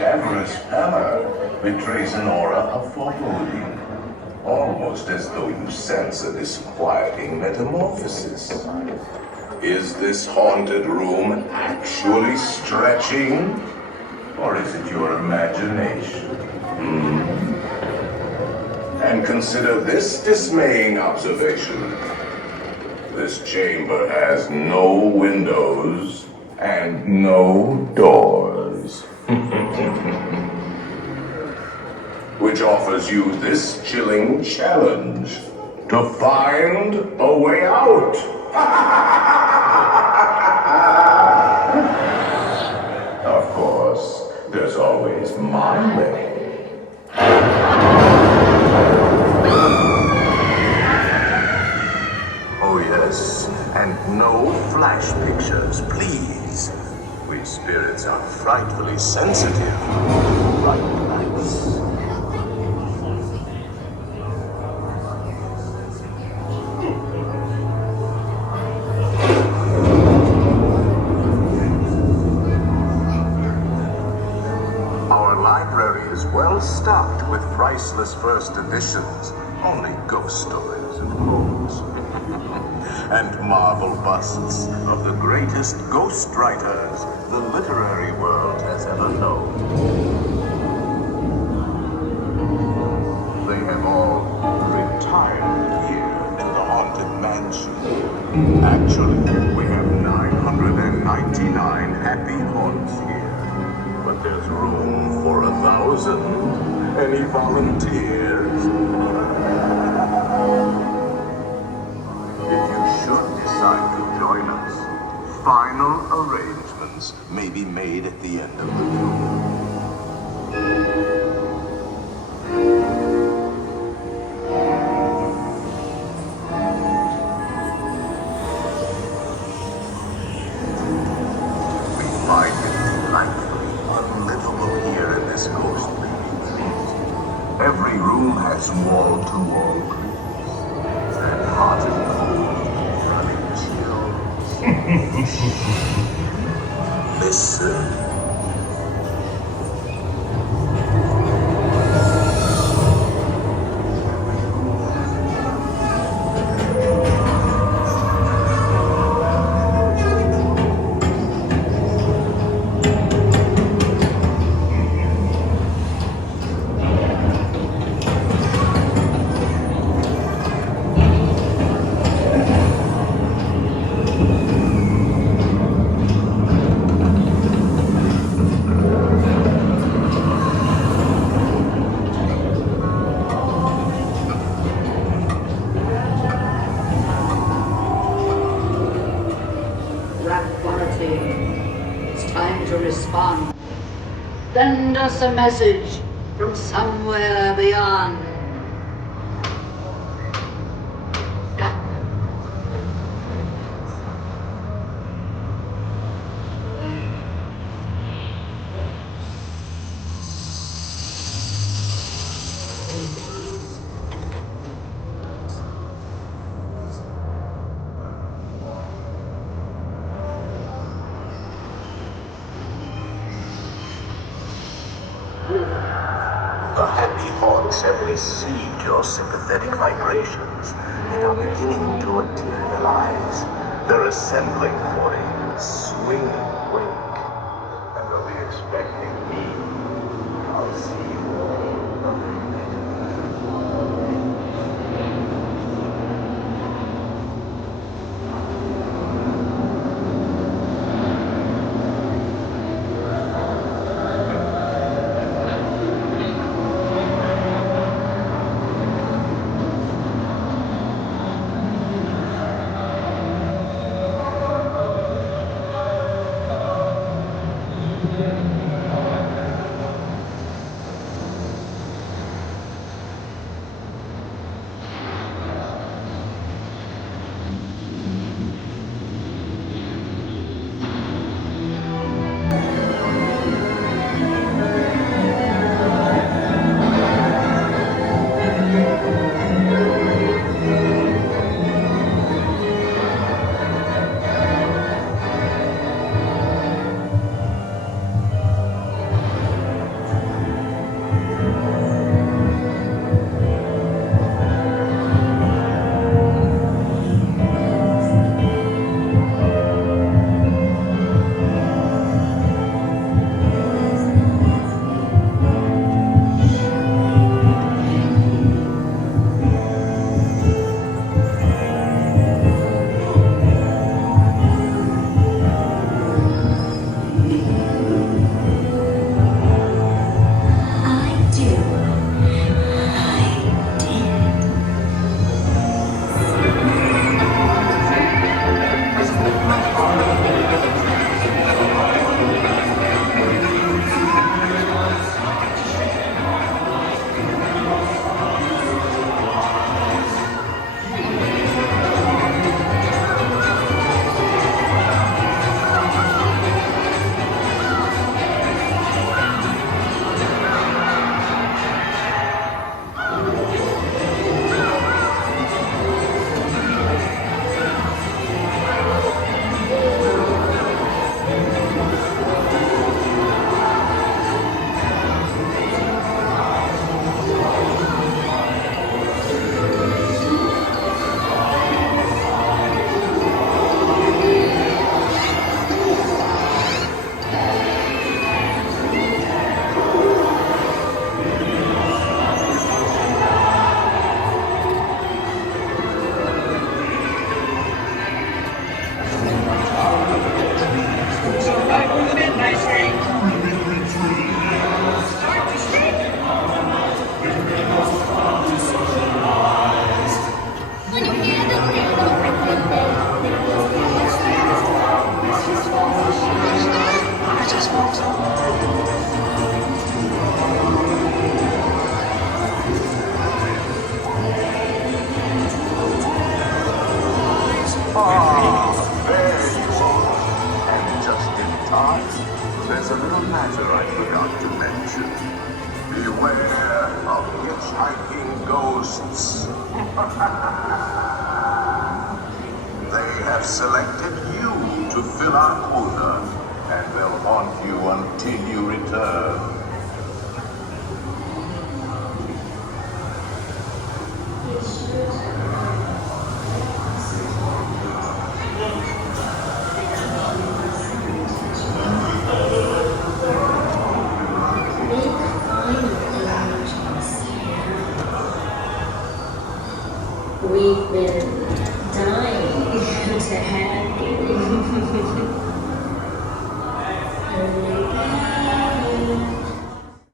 cavernous pallor betrays an aura of foreboding, almost as though you sense a disquieting metamorphosis. Is this haunted room actually stretching? Or is it your imagination? And consider this dismaying observation. This chamber has no windows and no doors. Which offers you this chilling challenge to find a way out. Of course, there's always my way. Oh yes, and no flash pictures, please. We spirits are frightfully sensitive to bright lights. Stocked with priceless first editions, only ghost stories, of course, and marble busts of the greatest ghost writers the literary world has ever known. They have all retired here to the haunted mansion. Actually, we have 999 happy haunts here, but there's room for 1,000. Any volunteers? If you should decide to join us, final arrangements may be made at the end of the tour. We find it delightfully unlivable here in this ghostly. Every room has wall-to-wall creaks and hot and cold running chills. Listen. It's time to respond. Send us a message from somewhere beyond. The happy haunts have received your sympathetic vibrations and are beginning to materialize. They're assembling for a swinging wake, and they'll be expecting me. I'll see you all later. one matter I forgot to mention. Beware of hitchhiking ghosts. They have selected you to fill our quota, and they'll haunt you until you return.